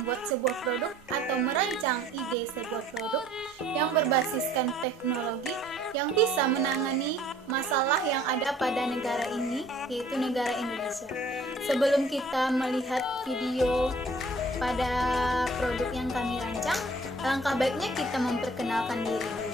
membuat sebuah produk atau merancang ide sebuah produk yang berbasiskan teknologi yang bisa menangani masalah yang ada pada negara ini, yaitu negara Indonesia. Sebelum kita melihat video pada produk yang kami rancang, alangkah baiknya kita memperkenalkan diri dulu.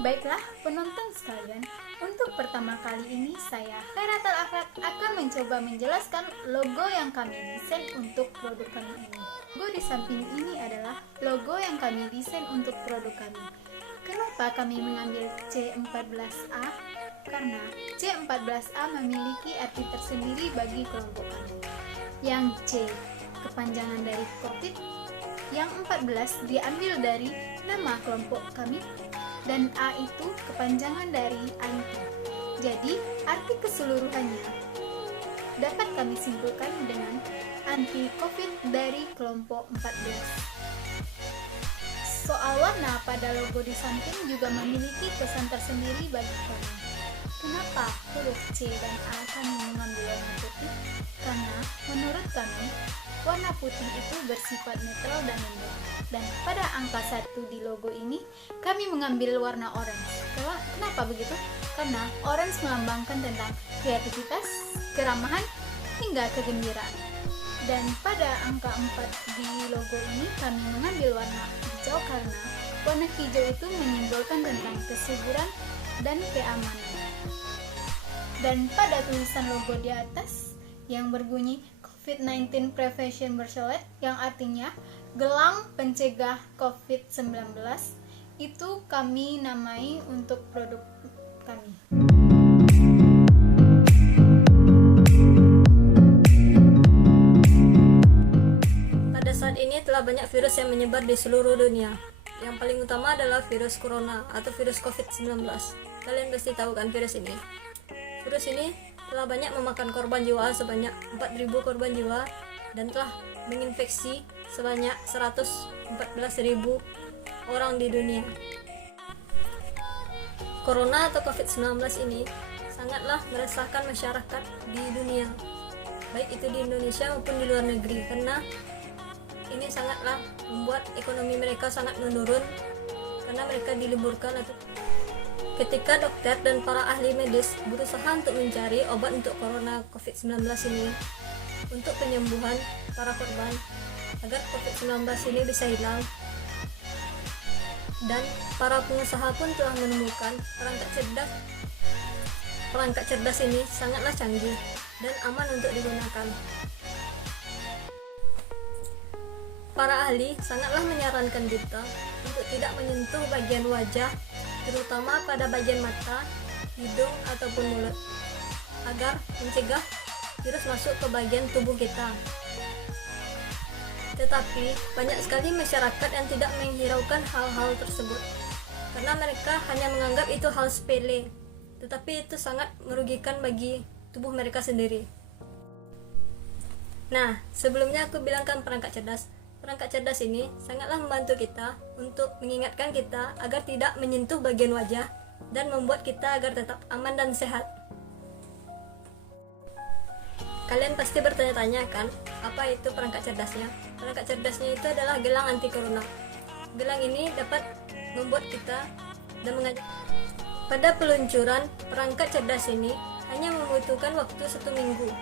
Baiklah penonton sekalian, untuk pertama kali ini saya Khairatul Akhlak akan mencoba menjelaskan logo yang kami desain untuk produk kami ini. Logo di samping ini adalah logo yang kami desain untuk produk kami. Kenapa kami mengambil C14A? Karena C14A memiliki arti tersendiri bagi kelompok kami. Yang C, kepanjangan dari COVID. Yang 14 diambil dari nama kelompok kami, dan A itu kepanjangan dari anti. Jadi, arti keseluruhannya dapat kami simpulkan dengan anti COVID dari kelompok 14. Soal warna pada logo di samping juga memiliki kesan tersendiri bagi kami. Kenapa huruf C dan A kami mengambil warna putih? Karena menurut kami, warna putih itu bersifat netral dan lembut. Dan pada angka 1 di logo ini, kami mengambil warna orange. Kenapa begitu? Karena orange melambangkan tentang kreativitas, keramahan, hingga kegembiraan. Dan pada angka 4 di logo ini, kami mengambil warna hijau karena warna hijau itu menyimbolkan tentang kesuburan dan keamanan. Dan pada tulisan logo di atas yang berbunyi COVID-19 Prevention Bracelet, yang artinya gelang pencegah COVID-19, itu kami namai untuk produk kami. Pada saat ini telah banyak virus yang menyebar di seluruh dunia. Yang paling utama adalah virus corona atau virus COVID-19. Kalian pasti tahu kan virus ini. Virus ini telah banyak memakan korban jiwa sebanyak 4.000 korban jiwa dan telah menginfeksi sebanyak 114.000 orang di dunia. Corona atau COVID-19 ini sangatlah meresahkan masyarakat di dunia, baik itu di Indonesia maupun di luar negeri, karena ini sangatlah membuat ekonomi mereka sangat menurun karena mereka diliburkan. Ketika dokter dan para ahli medis berusaha untuk mencari obat untuk corona COVID-19 ini untuk penyembuhan para korban agar COVID-19 ini bisa hilang, dan para pengusaha pun telah menemukan perangkat cerdas ini sangatlah canggih dan aman untuk digunakan. Para ahli sangatlah menyarankan kita untuk tidak menyentuh bagian wajah, terutama pada bagian mata, hidung, ataupun mulut, agar mencegah virus masuk ke bagian tubuh kita. Tetapi banyak sekali masyarakat yang tidak menghiraukan hal-hal tersebut, karena mereka hanya menganggap itu hal sepele, tetapi itu sangat merugikan bagi tubuh mereka sendiri. Nah, sebelumnya aku bilangkan perangkat cerdas. Perangkat cerdas ini sangatlah membantu kita untuk mengingatkan kita agar tidak menyentuh bagian wajah dan membuat kita agar tetap aman dan sehat. Kalian pasti bertanya-tanya kan, apa itu perangkat cerdasnya? Perangkat cerdasnya itu adalah gelang anti corona. Gelang ini dapat membuat kita dan mengajak. Pada peluncuran perangkat cerdas ini hanya membutuhkan waktu 1 minggu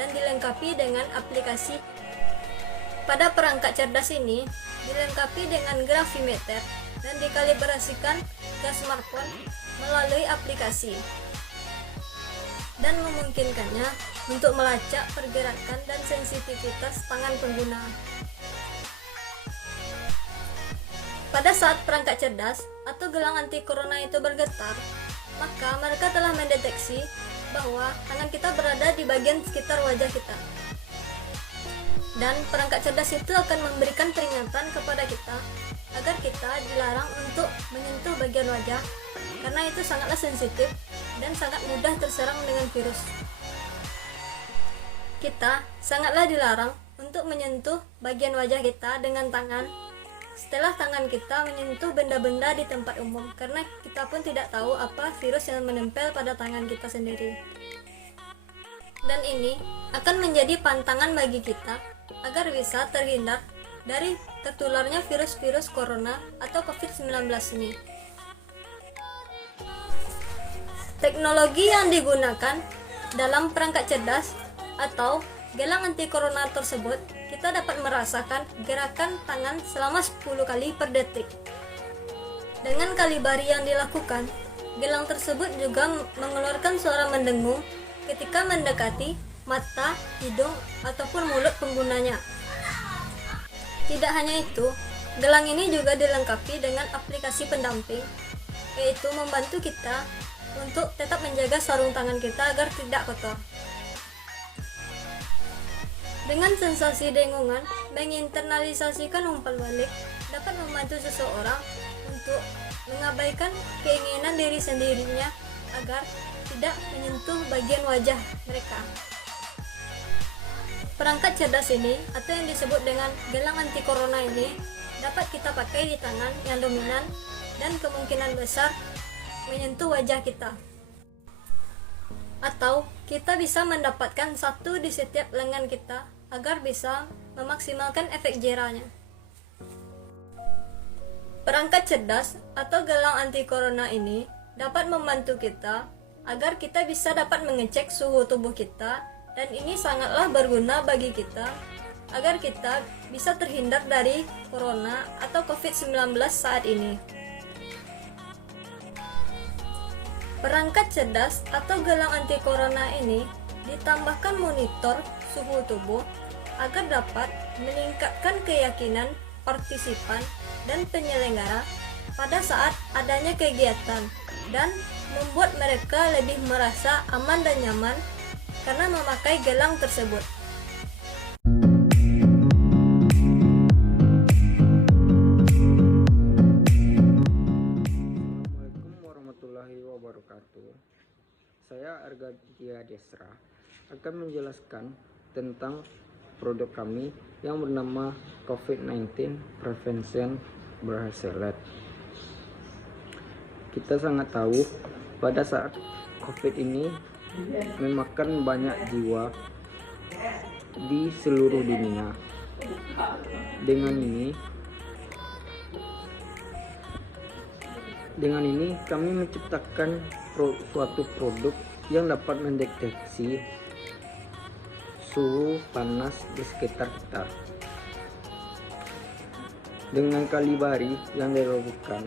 dan dilengkapi dengan aplikasi. Pada perangkat cerdas ini dilengkapi dengan gravimeter dan dikalibrasikan ke smartphone melalui aplikasi dan memungkinkannya untuk melacak pergerakan dan sensitivitas tangan pengguna. Pada saat perangkat cerdas atau gelang anti corona itu bergetar, maka mereka telah mendeteksi bahwa tangan kita berada di bagian sekitar wajah kita. Dan perangkat cerdas itu akan memberikan peringatan kepada kita agar kita dilarang untuk menyentuh bagian wajah, karena itu sangatlah sensitif dan sangat mudah terserang dengan virus. Kita sangatlah dilarang untuk menyentuh bagian wajah kita dengan tangan setelah tangan kita menyentuh benda-benda di tempat umum, karena kita pun tidak tahu apa virus yang menempel pada tangan kita sendiri. Dan ini akan menjadi pantangan bagi kita agar bisa terhindar dari tertularnya virus-virus corona atau COVID-19 ini. Teknologi yang digunakan dalam perangkat cerdas atau gelang anti corona tersebut, kita dapat merasakan gerakan tangan selama 10 kali per detik. Dengan kali bari yang dilakukan, gelang tersebut juga mengeluarkan suara mendengung ketika mendekati mata, hidung, ataupun mulut penggunanya. Tidak hanya itu, gelang ini juga dilengkapi dengan aplikasi pendamping, yaitu membantu kita untuk tetap menjaga sarung tangan kita agar tidak kotor. Dengan sensasi dengungan, menginternalisasikan umpan balik dapat membantu seseorang untuk mengabaikan keinginan diri sendirinya agar tidak menyentuh bagian wajah mereka. Perangkat cerdas ini atau yang disebut dengan gelang anti corona ini dapat kita pakai di tangan yang dominan dan kemungkinan besar menyentuh wajah kita. Atau kita bisa mendapatkan satu di setiap lengan kita agar bisa memaksimalkan efek jerahnya. Perangkat cerdas atau gelang anti corona ini dapat membantu kita agar kita bisa dapat mengecek suhu tubuh kita, dan ini sangatlah berguna bagi kita agar kita bisa terhindar dari corona atau COVID-19 saat ini. Perangkat cerdas atau gelang anti corona ini ditambahkan monitor suhu tubuh agar dapat meningkatkan keyakinan partisipan dan penyelenggara pada saat adanya kegiatan dan membuat mereka lebih merasa aman dan nyaman karena memakai gelang tersebut. Assalamualaikum warahmatullahi wabarakatuh. Saya Argadia Desra akan menjelaskan tentang produk kami yang bernama COVID-19 Prevention Bracelet. Kita sangat tahu pada saat COVID ini memakan banyak jiwa di seluruh dunia. Dengan ini kami menciptakan suatu produk yang dapat mendeteksi suhu panas di sekitar kita. Dengan kalibari yang dilakukan,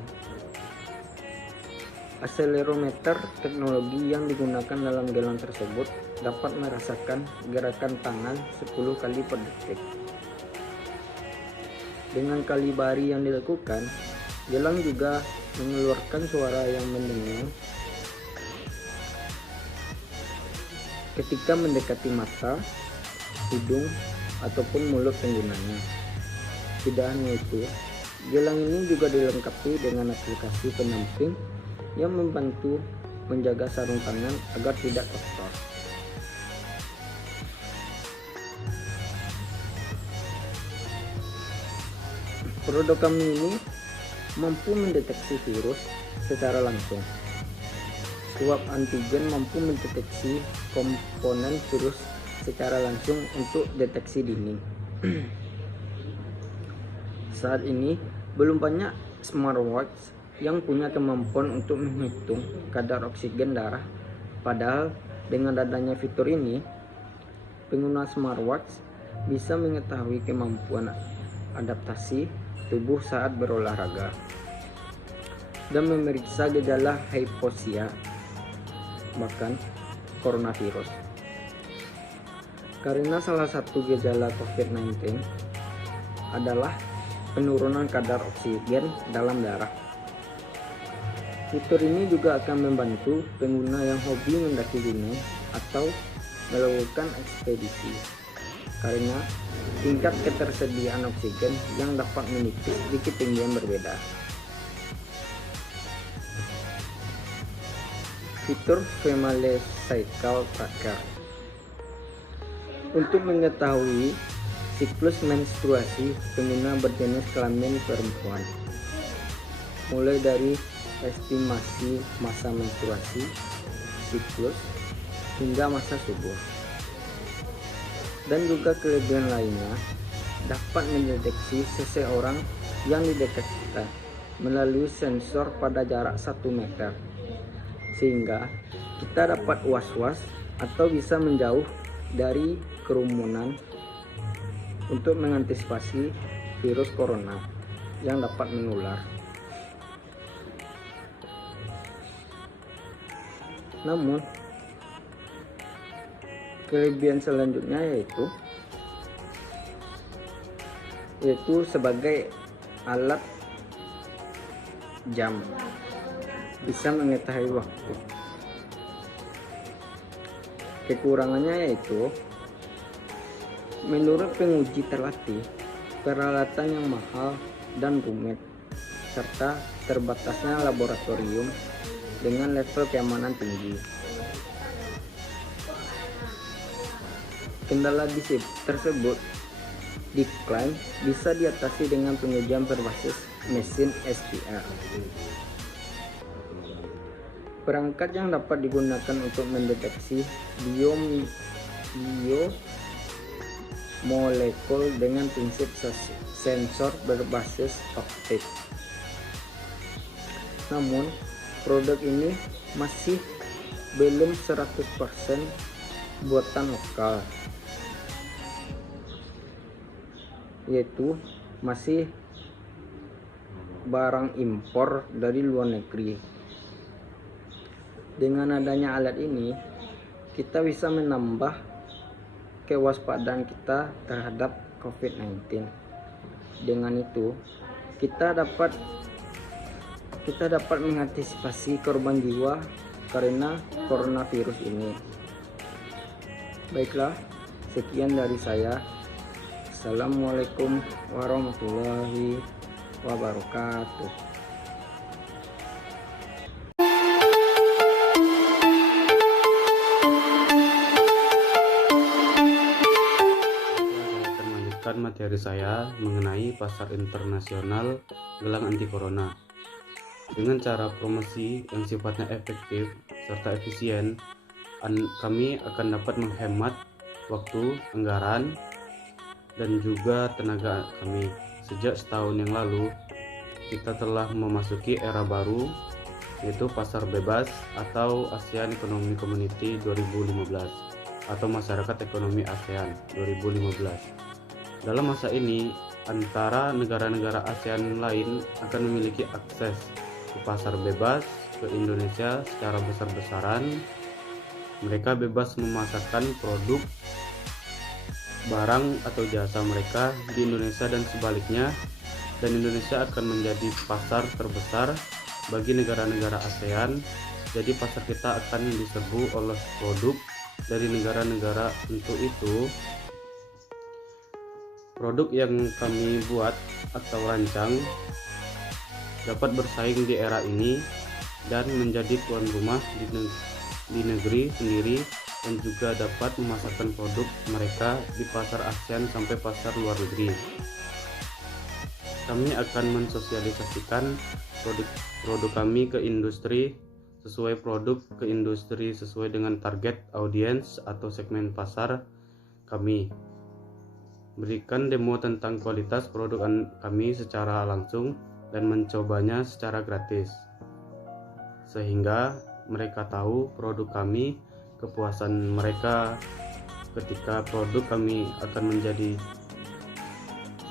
akselerometer teknologi yang digunakan dalam gelang tersebut dapat merasakan gerakan tangan 10 kali per detik. Dengan kalibari yang dilakukan, gelang juga mengeluarkan suara yang mendengung ketika mendekati mata, hidung, ataupun mulut penggunanya. Tidak hanya itu, gelang ini juga dilengkapi dengan aplikasi pendamping yang membantu menjaga sarung tangan agar tidak kotor. Produk kami ini mampu mendeteksi virus secara langsung. Swab antigen mampu mendeteksi komponen virus secara langsung untuk deteksi dini. Saat ini belum banyak smartwatch yang punya kemampuan untuk menghitung kadar oksigen darah. Padahal dengan adanya fitur ini, pengguna smartwatch bisa mengetahui kemampuan adaptasi tubuh saat berolahraga dan memeriksa gejala hypoxia, bahkan coronavirus. Karena salah satu gejala COVID-19 adalah penurunan kadar oksigen dalam darah. Fitur ini juga akan membantu pengguna yang hobi mendaki gunung atau melakukan ekspedisi, karena tingkat ketersediaan oksigen yang dapat menipis di ketinggian berbeda. Fitur Family Cycle Tracker. Untuk mengetahui siklus menstruasi pengguna berjenis kelamin perempuan, mulai dari estimasi masa menstruasi, siklus, hingga masa subur, dan juga kelebihan lainnya, dapat mendeteksi seseorang yang di dekat kita melalui sensor pada jarak 1 meter, sehingga kita dapat was-was atau bisa menjauh dari kerumunan untuk mengantisipasi virus corona yang dapat menular. Namun, kelebihan selanjutnya yaitu sebagai alat jam, bisa mengetahui waktu. Kekurangannya yaitu, menurut penguji terlatih, peralatan yang mahal dan rumit, serta terbatasnya laboratorium dengan level keamanan tinggi. Kendala tersebut diklaim bisa diatasi dengan pengujian berbasis mesin SPR. Perangkat yang dapat digunakan untuk mendeteksi biomolekul dengan prinsip sensor berbasis optik. Namun, produk ini masih belum 100% buatan lokal, yaitu masih barang impor dari luar negeri. Dengan adanya alat ini, kita bisa menambah kewaspadaan kita terhadap COVID-19. Dengan itu, kita dapat mengantisipasi korban jiwa karena coronavirus ini. Baiklah, sekian dari saya. Assalamualaikum warahmatullahi wabarakatuh. Materi saya mengenai pasar internasional gelang anti corona. Dengan cara promosi yang sifatnya efektif serta efisien, kami akan dapat menghemat waktu, anggaran, dan juga tenaga kami. Sejak setahun yang lalu, kita telah memasuki era baru, yaitu pasar bebas atau ASEAN Economic Community 2015 atau Masyarakat Ekonomi ASEAN 2015. Dalam masa ini, antara negara-negara ASEAN lain akan memiliki akses ke pasar bebas ke Indonesia secara besar-besaran. Mereka bebas memasarkan produk, barang atau jasa mereka di Indonesia dan sebaliknya, dan Indonesia akan menjadi pasar terbesar bagi negara-negara ASEAN. Jadi pasar kita akan diserbu oleh produk dari negara-negara. Untuk itu, produk yang kami buat atau rancang dapat bersaing di era ini dan menjadi tuan rumah di negeri sendiri, dan juga dapat memasarkan produk mereka di pasar ASEAN sampai pasar luar negeri. Kami akan mensosialisasikan produk kami ke industri sesuai dengan target audiens atau segmen pasar kami. Berikan demo tentang kualitas produk kami secara langsung dan mencobanya secara gratis, sehingga mereka tahu produk kami, kepuasan mereka ketika produk kami akan menjadi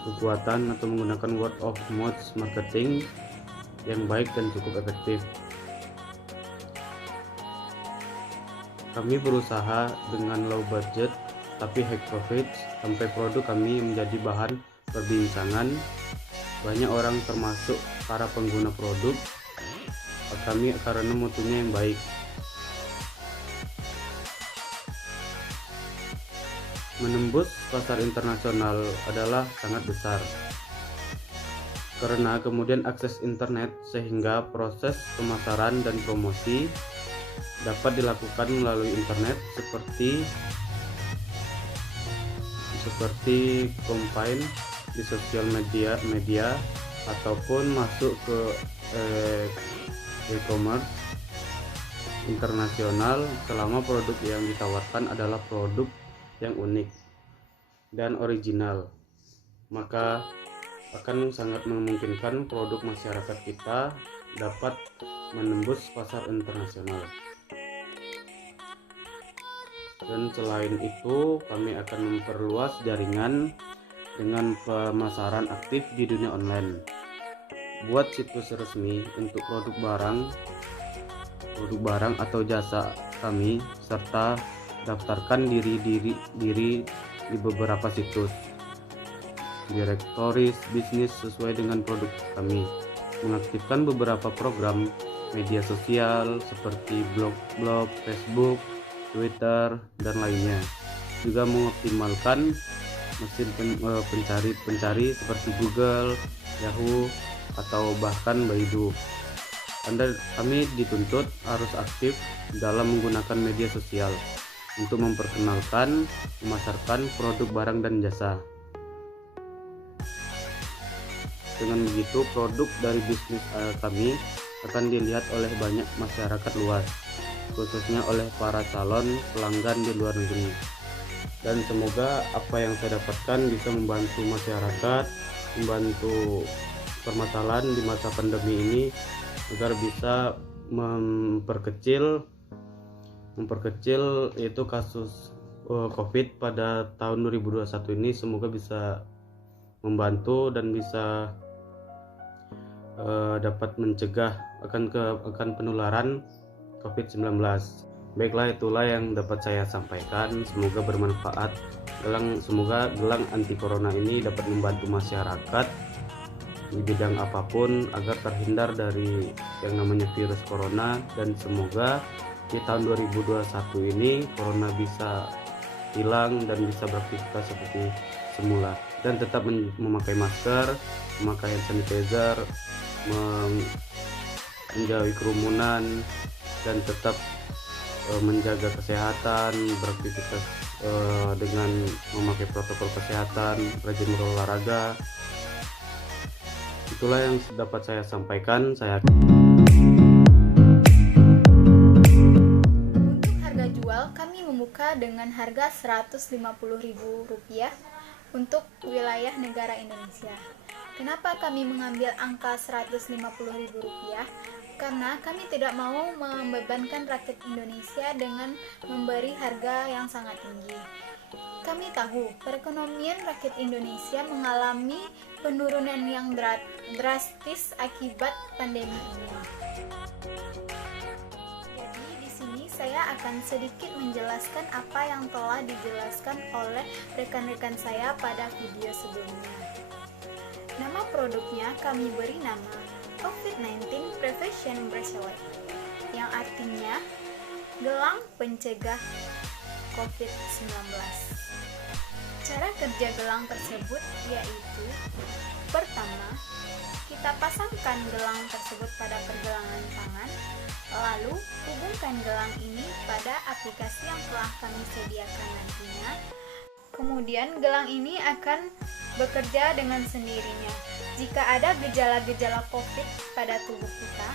kekuatan atau menggunakan word of mouth marketing yang baik dan cukup efektif. Kami berusaha dengan low budget tapi high profit sampai produk kami menjadi bahan perbincangan banyak orang, termasuk para pengguna produk kami, karena mutunya yang baik. Menembus pasar internasional adalah sangat besar karena kemudian akses internet, sehingga proses pemasaran dan promosi dapat dilakukan melalui internet seperti seperti campaign di sosial media ataupun masuk ke e-commerce internasional selama produk yang ditawarkan adalah produk yang unik dan original, maka akan sangat memungkinkan produk masyarakat kita dapat menembus pasar internasional. Dan selain itu, kami akan memperluas jaringan dengan pemasaran aktif di dunia online. Buat situs resmi untuk produk barang atau jasa kami, serta daftarkan diri di beberapa situs direktoris bisnis sesuai dengan produk kami. Mengaktifkan beberapa program media sosial seperti blog, Facebook, Twitter, dan lainnya. Juga mengoptimalkan mesin pencari seperti Google, Yahoo, atau bahkan Baidu. Kami dituntut harus aktif dalam menggunakan media sosial untuk memperkenalkan, memasarkan produk barang dan jasa. Dengan begitu, produk dari bisnis kami akan dilihat oleh banyak masyarakat luas, khususnya oleh para calon pelanggan di luar negeri. Dan semoga apa yang saya dapatkan bisa membantu masyarakat, membantu permasalahan di masa pandemi ini agar bisa memperkecil yaitu kasus COVID pada tahun 2021 ini. Semoga bisa membantu dan bisa dapat mencegah akan penularan COVID-19. Baiklah, itulah yang dapat saya sampaikan. Semoga bermanfaat. Semoga gelang anti corona ini dapat membantu masyarakat di bidang apapun agar terhindar dari yang namanya virus corona, dan semoga di tahun 2021 ini corona bisa hilang dan bisa beraktivitas seperti semula, dan tetap memakai masker, memakai hand sanitizer, menjauhi kerumunan, dan tetap menjaga kesehatan, beraktivitas dengan memakai protokol kesehatan, rajin berolahraga. Itulah yang dapat saya sampaikan. Untuk harga jual, kami membuka dengan harga Rp150.000 untuk wilayah negara Indonesia. Kenapa kami mengambil angka Rp150.000? Karena kami tidak mau membebankan rakyat Indonesia dengan memberi harga yang sangat tinggi. Kami tahu perekonomian rakyat Indonesia mengalami penurunan yang drastis akibat pandemi ini. Jadi di sini saya akan sedikit menjelaskan apa yang telah dijelaskan oleh rekan-rekan saya pada video sebelumnya. Nama produknya kami beri nama COVID-19 Prevention Bracelet, yang artinya gelang pencegah COVID-19. Cara kerja gelang tersebut yaitu: pertama, kita pasangkan gelang tersebut pada pergelangan tangan, lalu hubungkan gelang ini pada aplikasi yang telah kami sediakan nantinya. Kemudian gelang ini akan bekerja dengan sendirinya. Jika ada gejala-gejala COVID pada tubuh kita,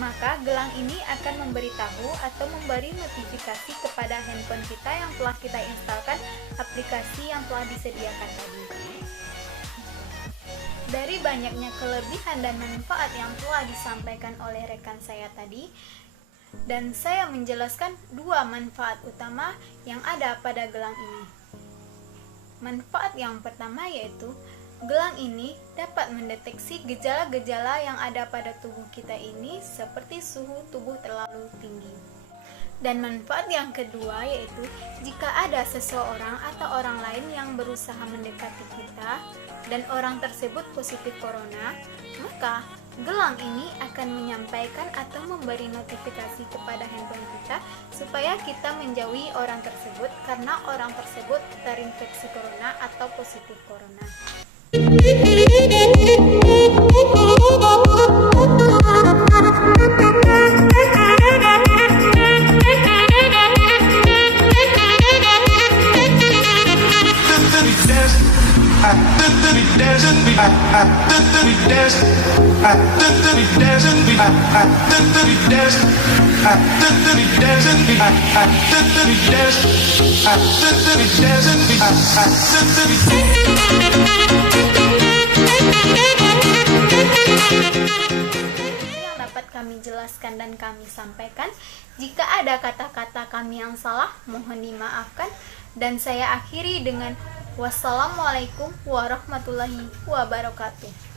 maka gelang ini akan memberitahu atau memberi notifikasi kepada handphone kita yang telah kita instalkan aplikasi yang telah disediakan tadi. Dari banyaknya kelebihan dan manfaat yang telah disampaikan oleh rekan saya tadi, dan saya menjelaskan dua manfaat utama yang ada pada gelang ini. Manfaat yang pertama yaitu gelang ini dapat mendeteksi gejala-gejala yang ada pada tubuh kita ini, seperti suhu tubuh terlalu tinggi. Dan manfaat yang kedua yaitu jika ada seseorang atau orang lain yang berusaha mendekati kita dan orang tersebut positif corona, maka gelang ini akan menyampaikan atau memberi notifikasi kepada handphone kita supaya kita menjauhi orang tersebut karena orang tersebut terinfeksi corona atau positif corona. Yang dapat kami jelaskan dan kami sampaikan. Jika ada kata-kata kami yang salah, mohon dimaafkan. Dan saya akhiri dengan wassalamualaikum warahmatullahi wabarakatuh.